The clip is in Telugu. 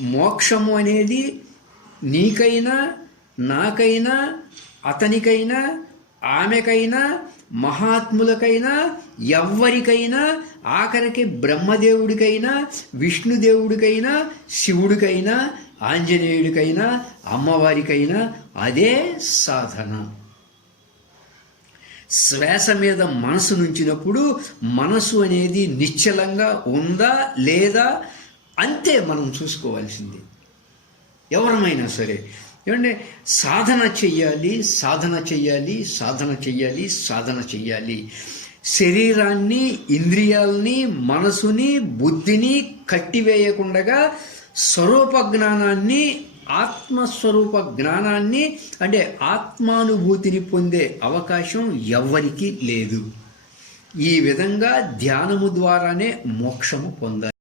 మోక్షము అనేది నీకైనా, నాకైనా, అతనికైనా, ఆమెకైనా, మహాత్ములకైనా, ఎవ్వరికైనా, ఆఖరికి బ్రహ్మదేవుడికైనా, విష్ణుదేవుడికైనా, శివుడికైనా, ఆంజనేయుడికైనా, అమ్మవారికైనా అదే సాధన. శ్వాస మీద మనసు నుంచినప్పుడు మనసు అనేది నిశ్చలంగా ఉందా లేదా అంతే మనం చూసుకోవాల్సింది. ఎవరమైనా సరే ఏమంటే సాధన చెయ్యాలి, సాధన చెయ్యాలి, సాధన చెయ్యాలి, సాధన చెయ్యాలి. శరీరాన్ని, ఇంద్రియాలని, మనసుని, బుద్ధిని కట్టివేయకుండా స్వరూప జ్ఞానాన్ని, ఆత్మస్వరూప జ్ఞానాన్ని అంటే ఆత్మానుభూతిని పొందే అవకాశం ఎవ్వరికీ లేదు. ఈ విధంగా ధ్యానము ద్వారానే మోక్షము పొందాలి.